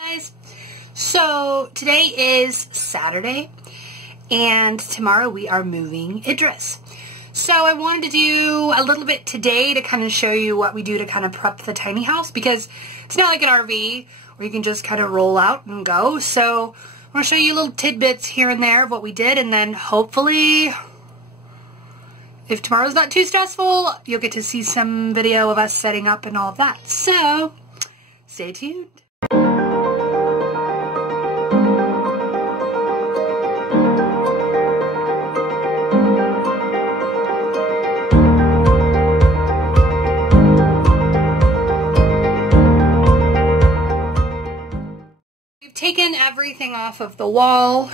Guys, so today is Saturday and tomorrow we are moving Idris. So I wanted to do a little bit today to kind of show you what we do to kind of prep the tiny house, because it's not like an RV where you can just kind of roll out and go. So I want to show you little tidbits here and there of what we did, and then hopefully if tomorrow's not too stressful, you'll get to see some video of us setting up and all of that. So stay tuned. Taken everything off of the wall,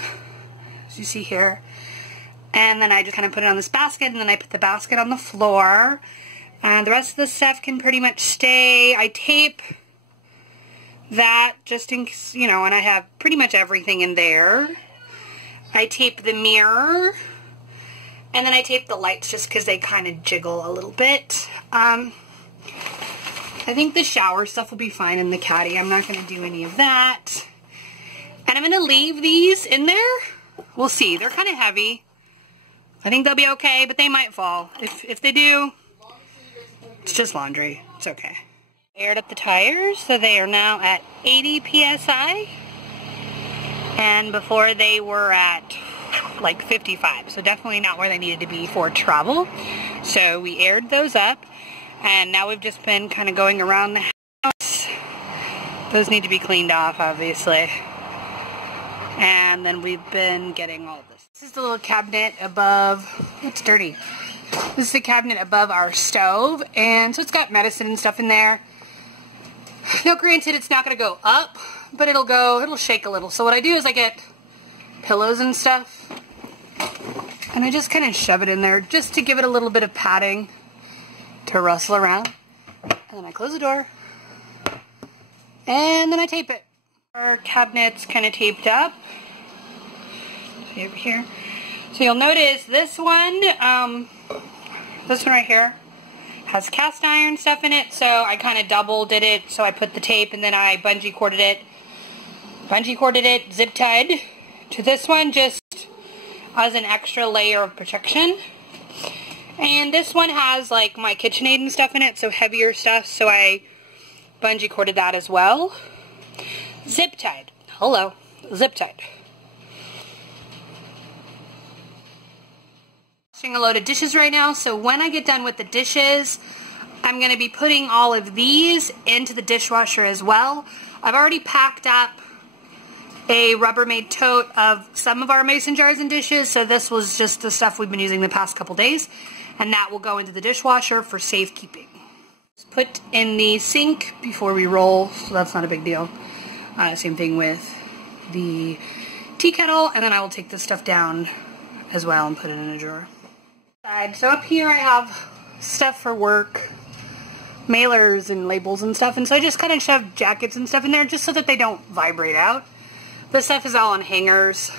as you see here, and then I just kind of put it on this basket, and then I put the basket on the floor, and the rest of the stuff can pretty much stay. I tape that just in case, you know, and I have pretty much everything in there. I tape the mirror, and then I tape the lights just because they kind of jiggle a little bit. I think the shower stuff will be fine in the caddy. I'm not going to do any of that. And I'm going to leave these in there. We'll see. They're kind of heavy. I think they'll be okay, but they might fall. If they do, it's just laundry. It's okay. Aired up the tires, so they are now at 80 PSI. And before they were at like 55. So definitely not where they needed to be for travel. So we aired those up. And now we've just been kind of going around the house. Those need to be cleaned off, obviously. And then we've been getting all of this. This is the little cabinet above, it's dirty. This is the cabinet above our stove, and so it's got medicine and stuff in there. Now granted, it's not going to go up, but it'll shake a little. So what I do is I get pillows and stuff, and I just kind of shove it in there just to give it a little bit of padding to rustle around. And then I close the door, and then I tape it. Our cabinet's kind of taped up. See over here. So you'll notice this one right here has cast iron stuff in it. So I kind of double did it. So I put the tape and then I bungee corded it, zip tied to this one just as an extra layer of protection. And this one has like my KitchenAid and stuff in it, so heavier stuff. So I bungee corded that as well. Zip tied. Hello. Zip tied. Washing a load of dishes right now, so when I get done with the dishes, I'm going to be putting all of these into the dishwasher as well. I've already packed up a Rubbermaid tote of some of our mason jars and dishes, so this was just the stuff we've been using the past couple days, and that will go into the dishwasher for safekeeping. Just put in the sink before we roll, so that's not a big deal. Same thing with the tea kettle, and then I will take this stuff down as well and put it in a drawer. So up here I have stuff for work, mailers and labels and stuff, and so I just kind of shove jackets and stuff in there just so that they don't vibrate out. This stuff is all on hangers.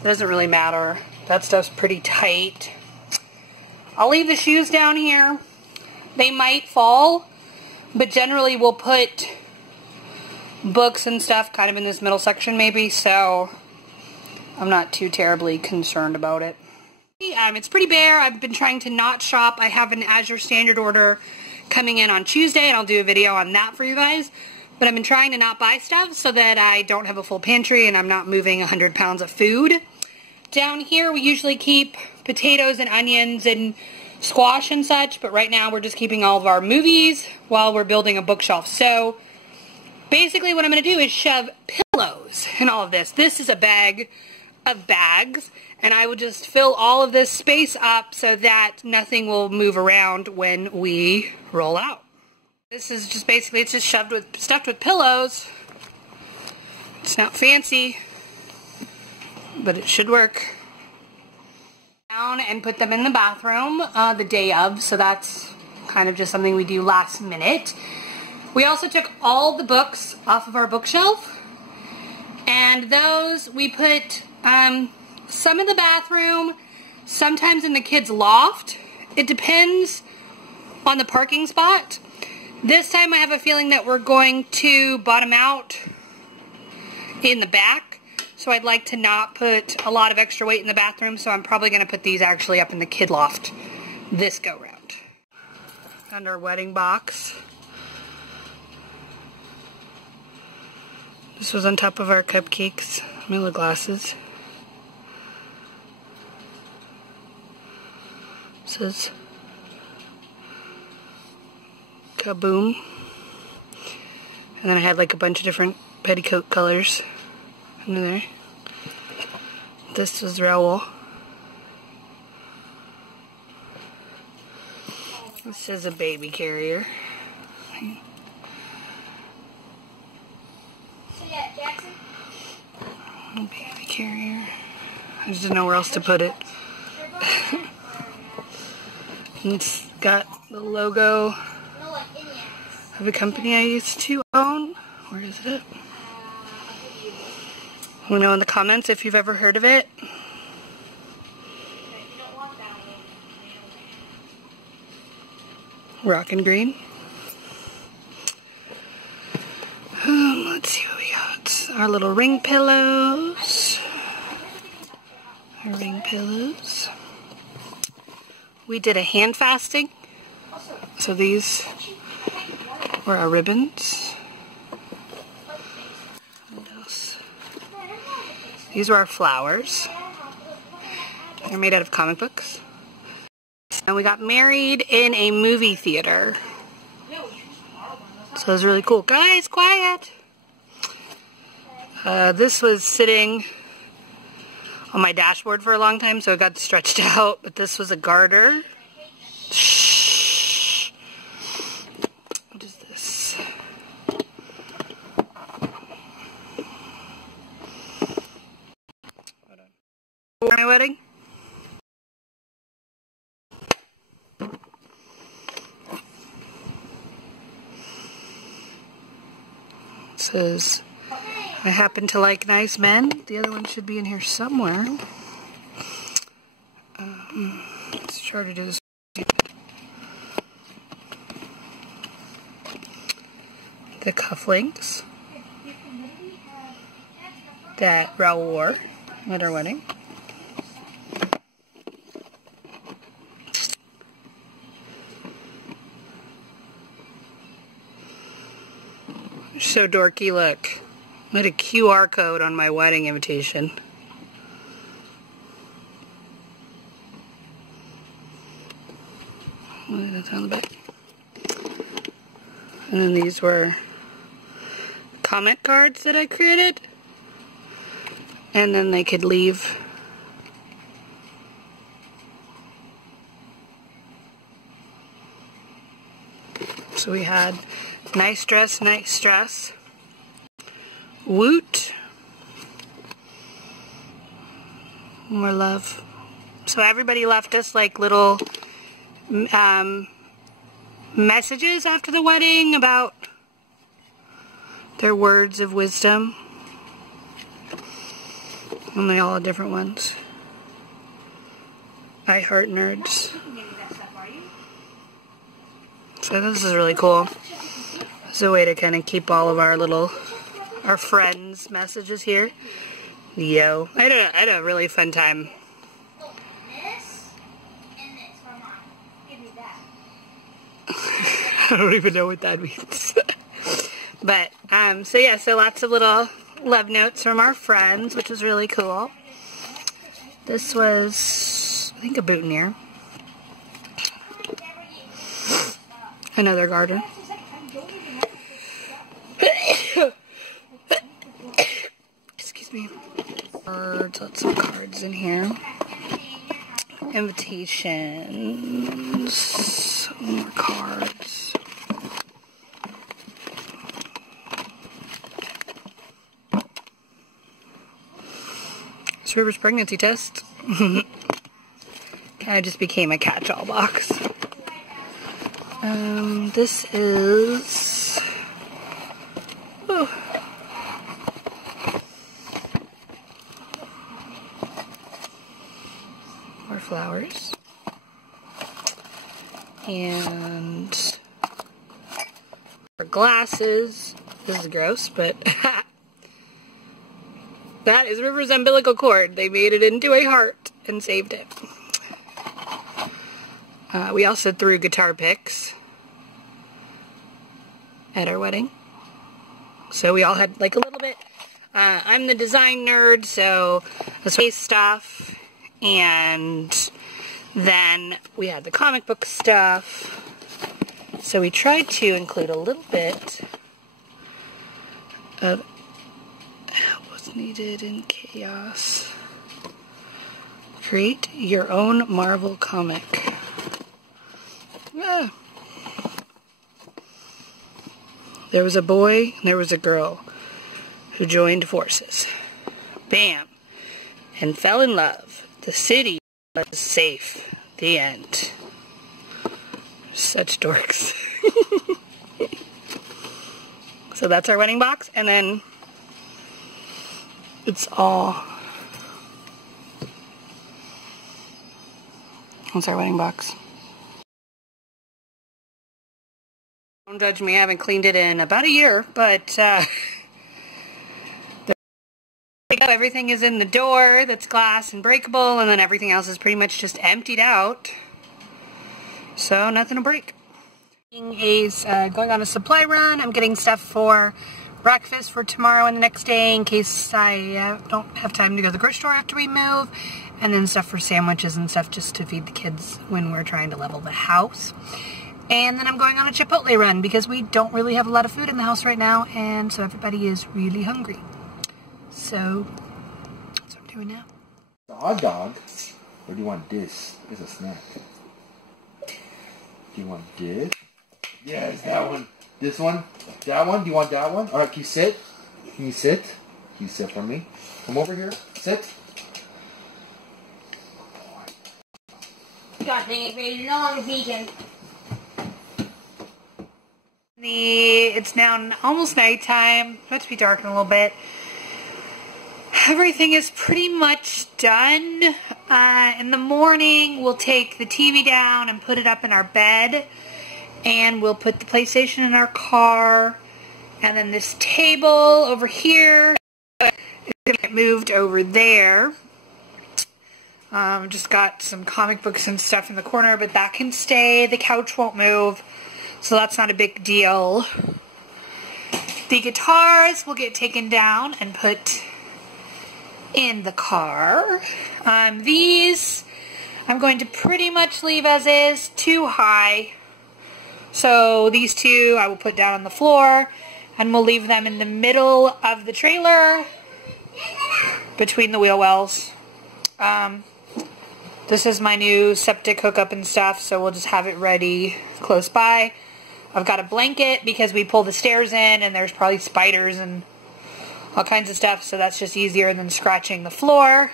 It doesn't really matter. That stuff's pretty tight. I'll leave the shoes down here. They might fall, but generally we'll put books and stuff kind of in this middle section maybe, so I'm not too terribly concerned about it. It's pretty bare. I've been trying to not shop. I have an Azure standard order coming in on Tuesday, and I'll do a video on that for you guys, but I've been trying to not buy stuff so that I don't have a full pantry and I'm not moving 100 pounds of food. Down here we usually keep potatoes and onions and squash and such, but right now we're just keeping all of our movies while we're building a bookshelf. So basically what I'm going to do is shove pillows in all of this. This is a bag of bags, and I will just fill all of this space up so that nothing will move around when we roll out. This is just basically, it's just stuffed with pillows. It's not fancy, but it should work. Down and put them in the bathroom the day of, so that's kind of just something we do last minute. We also took all the books off of our bookshelf, and those we put some in the bathroom, sometimes in the kids' loft. It depends on the parking spot. This time I have a feeling that we're going to bottom out in the back. So I'd like to not put a lot of extra weight in the bathroom, so I'm probably going to put these actually up in the kid loft this go round. Found our wedding box. This was on top of our cupcakes, my little glasses. It says Kaboom. And then I had like a bunch of different petticoat colors under there. This is Raoul. This is a baby carrier. Baby carrier. I just didn't know where else to put it. It's got the logo of a company I used to own. Where is it? Let me know in the comments if you've ever heard of it. Rock and Green. Let's see what we got. Our little ring pillows. Our ring pillows. We did a hand fasting. So these were our ribbons. What else? These were our flowers. They're made out of comic books. And we got married in a movie theater. So it was really cool. Guys, quiet! This was sitting on my dashboard for a long time, so it got stretched out. But this was a garter. Shh. What is this? Hold on. My wedding? It says, I happen to like nice men. The other one should be in here somewhere. Let's try to do this. The cufflinks that Raoul wore at our wedding. So dorky, look. I had a QR code on my wedding invitation. That's on the back. And then these were comment cards that I created. And then they could leave. So we had nice dress, nice dress. Woot. More love. So everybody left us like little messages after the wedding about their words of wisdom. And they all had different ones. I heart nerds. So this is really cool. It's a way to kind of keep all of our friends' messages here. Yo. I had a really fun time. I don't even know what that means. But, so yeah, so lots of little love notes from our friends, which was really cool. This was, I think, a boutonniere. Another garter. Excuse me. Cards, lots of cards in here. Invitations. More cards. This River's pregnancy test. Kind of just became a catch-all box. This is... Oh. More flowers. And glasses. This is gross, but that is River's umbilical cord. They made it into a heart and saved it. We also threw guitar picks at our wedding. So we all had like a little bit. I'm the design nerd, so the space stuff. And then we had the comic book stuff. So we tried to include a little bit of help was needed in chaos. Create your own Marvel comic. Ah. There was a boy and there was a girl who joined forces. Bam! And fell in love. The city was safe. The end. Such dorks. So that's our wedding box, and then it's all. That's our wedding box. Don't judge me, I haven't cleaned it in about a year, but everything is in the door that's glass and breakable, and then everything else is pretty much just emptied out. So nothing to break. Is going on a supply run. I'm getting stuff for breakfast for tomorrow and the next day in case I don't have time to go to the grocery store after we move. And then stuff for sandwiches and stuff just to feed the kids when we're trying to level the house. And then I'm going on a Chipotle run because we don't really have a lot of food in the house right now, and so everybody is really hungry. So that's what I'm doing now. The hot dog? Or do you want this? It's a snack. Do you want this? Yes, that one. This one? That one? Do you want that one? Alright, can you sit? Can you sit? Can you sit for me? Come over here. Sit. God dang it, very long vegan. It's now almost nighttime. It's about to be dark in a little bit. Everything is pretty much done. In the morning, we'll take the TV down and put it up in our bed. And we'll put the PlayStation in our car. And then this table over here is going to get moved over there. Just got some comic books and stuff in the corner, but that can stay. The couch won't move, so that's not a big deal. The guitars will get taken down and put in the car. These I'm going to pretty much leave as is, too high. So these two I will put down on the floor, and we'll leave them in the middle of the trailer between the wheel wells. This is my new septic hookup and stuff, so we'll just have it ready close by. I've got a blanket because we pull the stairs in and there's probably spiders and all kinds of stuff, so that's just easier than scratching the floor.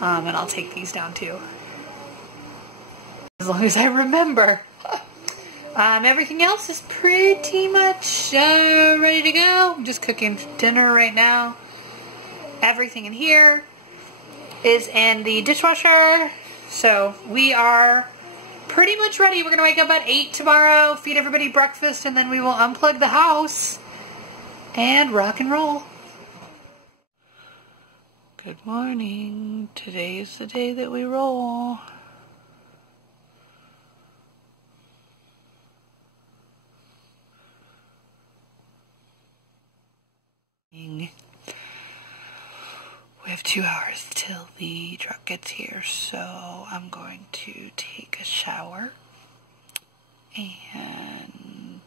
And I'll take these down too, as long as I remember. Everything else is pretty much ready to go. I'm just cooking dinner right now. Everything in here is in the dishwasher, so we are pretty much ready. We're going to wake up at 8 tomorrow, feed everybody breakfast, and then we will unplug the house and rock and roll. Good morning. Today is the day that we roll. We have 2 hours till the truck gets here, so I'm going to take a shower and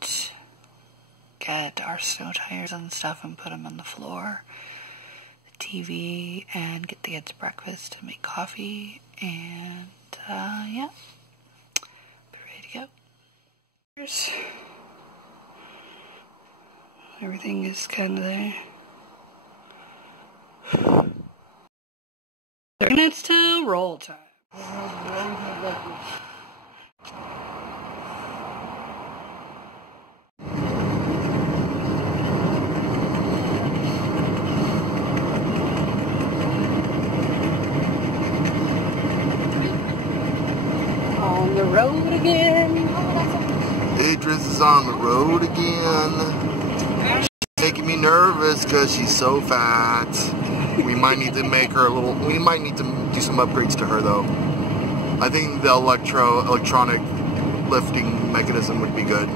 get our snow tires and stuff and put them on the floor, the TV, and get the kids breakfast and make coffee, and yeah, be ready to go. Everything is kind of there. 30 minutes till roll time. On the road again. Beatrice is on the road again. She's making me nervous because she's so fat. We might need to make her a little. We might need to do some upgrades to her though. I think the electronic lifting mechanism would be good.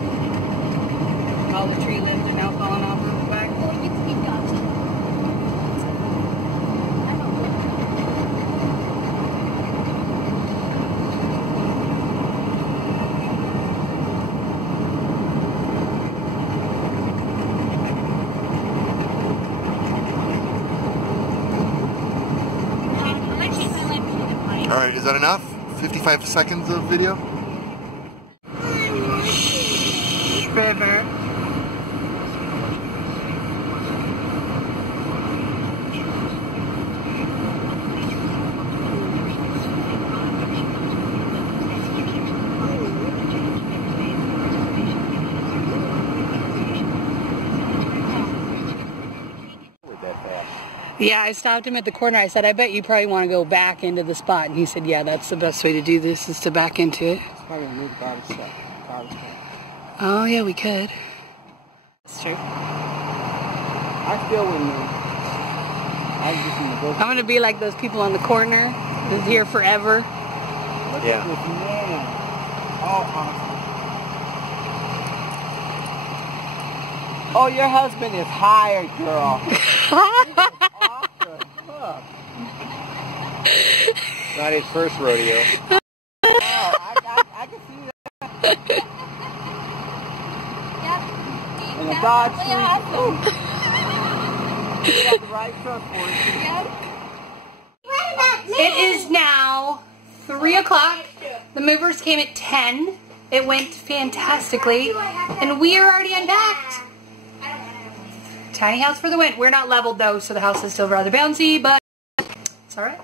All the tree limbs are now falling off of the back. Alright, is that enough? 55 seconds of video? River. Yeah, I stopped him at the corner. I said, I bet you probably want to go back into the spot. And he said, yeah, that's the best way to do this, is to back into it. Probably gonna move the garbage truck. Oh, yeah, we could. That's true. I still wouldn't move. I was just in the book. I'm going to be like those people on the corner who's here forever. Look at this man. Oh, awesome. Oh, your husband is hired, girl. Not his first rodeo. Oh, I can see that. And the Dodge Street. You got the right truck for it. It is now 3 o'clock. The movers came at 10. It went fantastically. And we are already unpacked. Tiny house for the win. We're not leveled though, so the house is still rather bouncy, but it's alright.